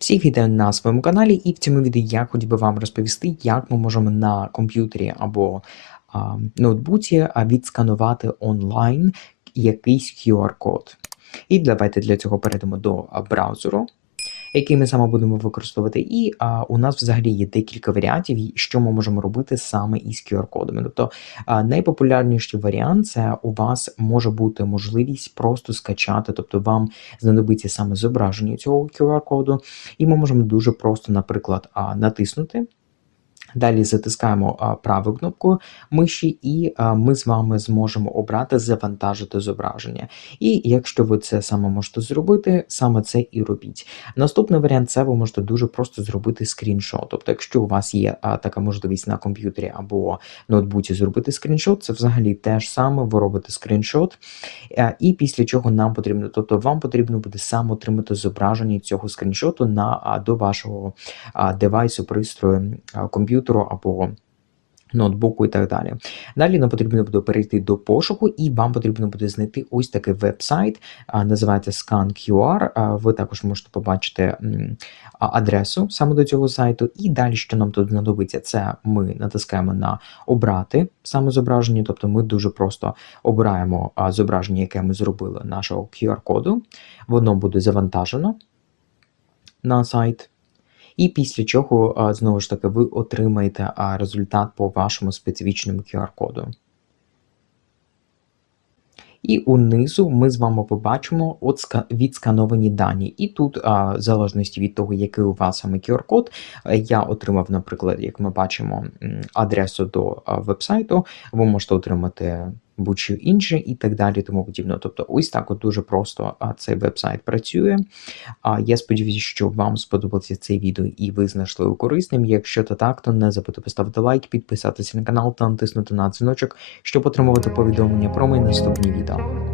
Всіх вітаю на своєму каналі, і в цьому відео я хотів би вам розповісти, як ми можемо на комп'ютері або а, ноутбуці відсканувати онлайн якийсь QR-код. І давайте для цього перейдемо до браузеру, який ми саме будемо використовувати. І а, у нас взагалі є декілька варіантів, що ми можемо робити саме із QR-кодами. Тобто а, найпопулярніший варіант це у вас може бути можливість просто скачати, тобто вам знадобиться саме зображення цього QR-коду, і ми можемо дуже просто, наприклад, а, натиснути. Далі затискаємо праву кнопку миші, і ми з вами зможемо обрати завантажити зображення. І якщо ви це саме можете зробити, саме це і робіть. Наступний варіант це ви можете дуже просто зробити скріншот. Тобто, якщо у вас є така можливість на комп'ютері або ноутбуці зробити скріншот, це взагалі те ж саме, ви робите скріншот, і після чого нам потрібно, тобто вам потрібно буде сам отримати зображення цього скріншоту на до вашого девайсу, пристрою, а, комп'ютеру або ноутбуку і так далі. Далі нам потрібно буде перейти до пошуку, і вам потрібно буде знайти ось такий веб-сайт, називається ScanQR. Ви також можете побачити адресу саме до цього сайту. І далі, що нам тут знадобиться, це ми натискаємо на обрати саме зображення, тобто ми дуже просто обираємо зображення, яке ми зробили нашого QR-коду. Воно буде завантажено на сайт. І після чого, знову ж таки, ви отримаєте результат по вашому специфічному QR-коду. І унизу ми з вами побачимо відскановані дані. І тут, в залежності від того, який у вас саме QR-код, е, я отримав, наприклад, як ми бачимо, адресу до вебсайту, ви можете отримати будь-що інше і так далі, тому подібне. Тобто, ось так от дуже просто цей веб-сайт працює. А я сподіваюся, що вам сподобався цей відео і ви знайшли його корисним. Якщо то так, то не забудьте поставити лайк, підписатися на канал та натиснути на дзвіночок, щоб отримувати повідомлення про мої наступні відео.